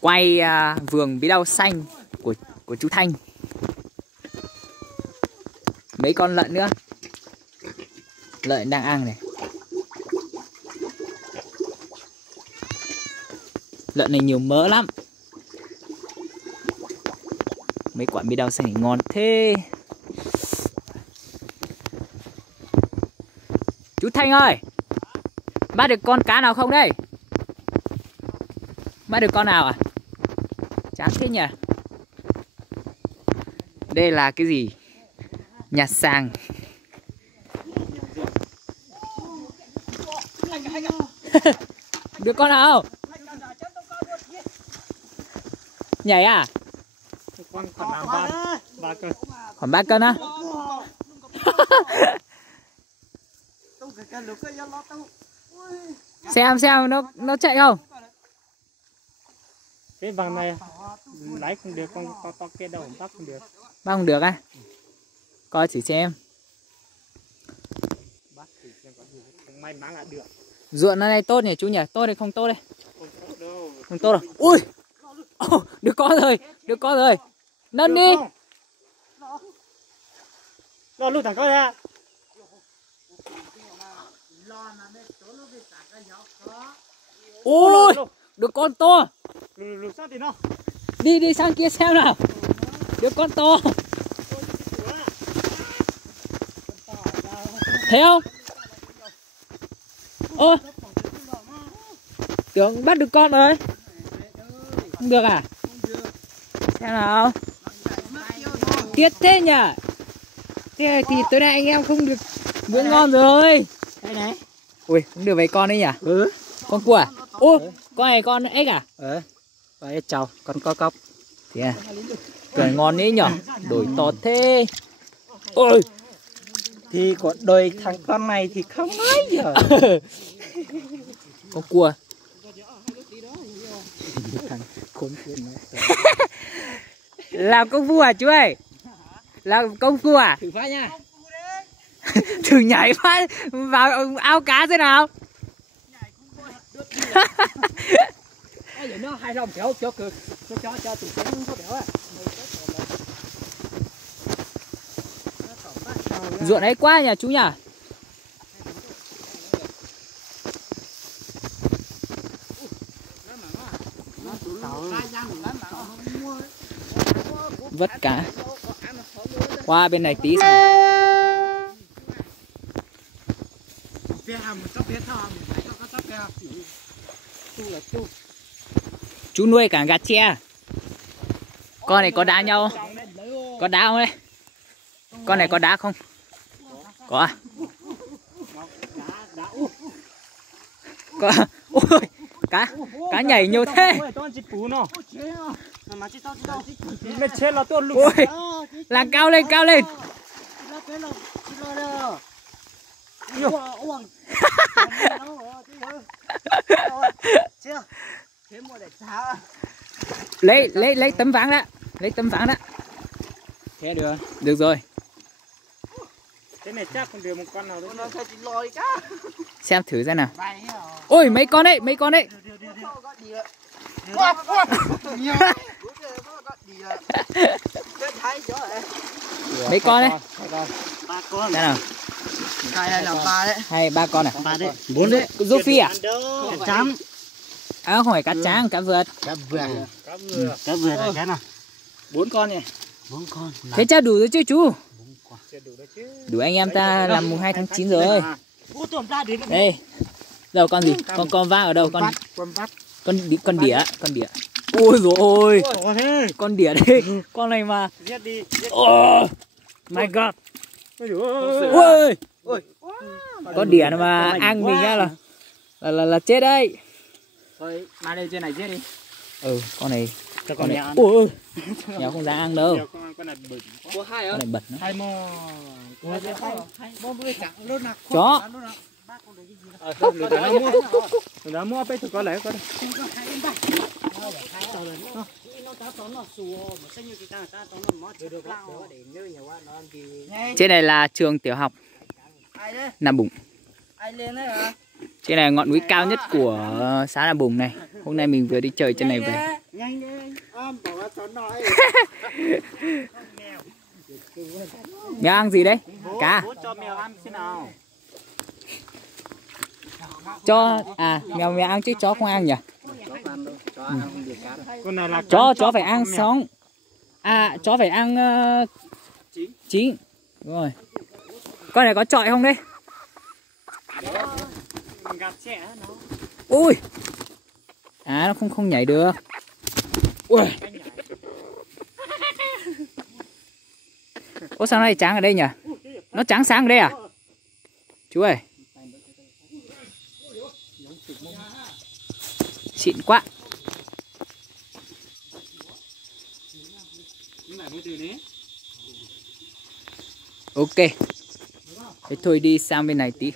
quay vườn bí đao xanh của chú Thanh. Mấy con lợn nữa. Lợn đang ăn này. Lợn này nhiều mỡ lắm. Mấy quả bí đao xanh này ngon thế. Chú Thanh ơi, bắt được con cá nào không đây? Bắt được con nào à? Chán thế nhỉ. Đây là cái gì? Nhà sàng. Được con nào? Nhảy à? Khoảng 3 cân á? Xem nó chạy không? Cái vàng này lái không được, con to kia đâu bắt không được. Bắt không được á? Coi chỉ xem. Bắt thì xem có gì không may mắn là được. Ruộng nó này tốt nhỉ chú nhỉ? Tốt hay không tốt đây? Không tốt đâu. Ui! Được con rồi, được con rồi. Nâng đi. Lo luôn thằng con ra. Ui! Được con to. Lùi sát thì nó. Đi sang kia xem nào. Được con to. Thấy không? Ô, tưởng bắt được con rồi. Không được à? Xem nào. Tiếc thế nhỉ. Thế thì tối nay anh em không được bữa ngon rồi. Đây này. Ui, không được với con đấy nhỉ? Ừ. Con cua à? Ô, con này con ếch à? Con ếch chào, con có cóc. Thế à? Cười ngon đấy nhỉ? Đổi to thế. Ôi. Thì có đôi thằng con này thì không nói giờ. Con cua. Làm công phu à chú ơi? Làm công phu à? Thử phá nha. Thử nhảy phát vào ao cá thế nào? Nó hai lòng kéo cho tụi sống có béo à. Ruộng ấy quá nhỉ chú nhỉ? Vất cá. Qua bên này tí xem. Chú nuôi cả gà tre. Con này có đá nhau không? Có đá không đấy? Con này có đá không? Có à? Có. Ôi, cá nhảy nhiều thế. Ôi, làm cao lên. Lấy tấm ván đó. Thế được. Được rồi. Cái này chắc không được một con nào đâu. Xem thử ra nào. Ôi, mấy con đấy. Mấy con đấy? 3 con. Đây nào. Hai là 3 đấy. Hay 3 con à? 3 đấy. 4 đấy. Rô phi à? Cá trắng. À không phải cá trắng, cá vượt. Cá vượt là cái nào? 4 con nhỉ? 4 con. Thế chắc đủ rồi chứ chú. Đủ anh em ta làm mùng 2 tháng 9 rồi. Đây. Đâu con gì? Con vác ở đâu? Con đỉa. Ôi dồi ôi. Con đỉa đây. Con này mà. Oh my god. Ôi. Con đỉa mà ăn mình ra là chết đấy. Thôi, mang lên trên này giết đi. Con này. Cho con này. Ôi. Nhà không dám ăn đâu. Con này bẩn. Con này bẩn. Hai mò. Chó. Nó mua bây thử con lấy con. Trên này là trường tiểu học Nam Bủng. Trên này ngọn núi cao nhất của xã Nam Bủng này. Hôm nay mình vừa đi chơi trên này về. Mèo ăn gì đấy? Cá. Cho mèo ăn thế nào? Cho mèo ăn chứ chó không ăn nhỉ? Chó phải ăn sống. Chó phải ăn chín. Đúng rồi. Con này có chọi không đấy? Ui. Nó không nhảy được. Ui. Ủa sao nó lại trắng ở đây nhỉ? Nó trắng sáng ở đây à? Chú ơi. Xịn quá. Ok. Thế thôi đi sang bên này tí.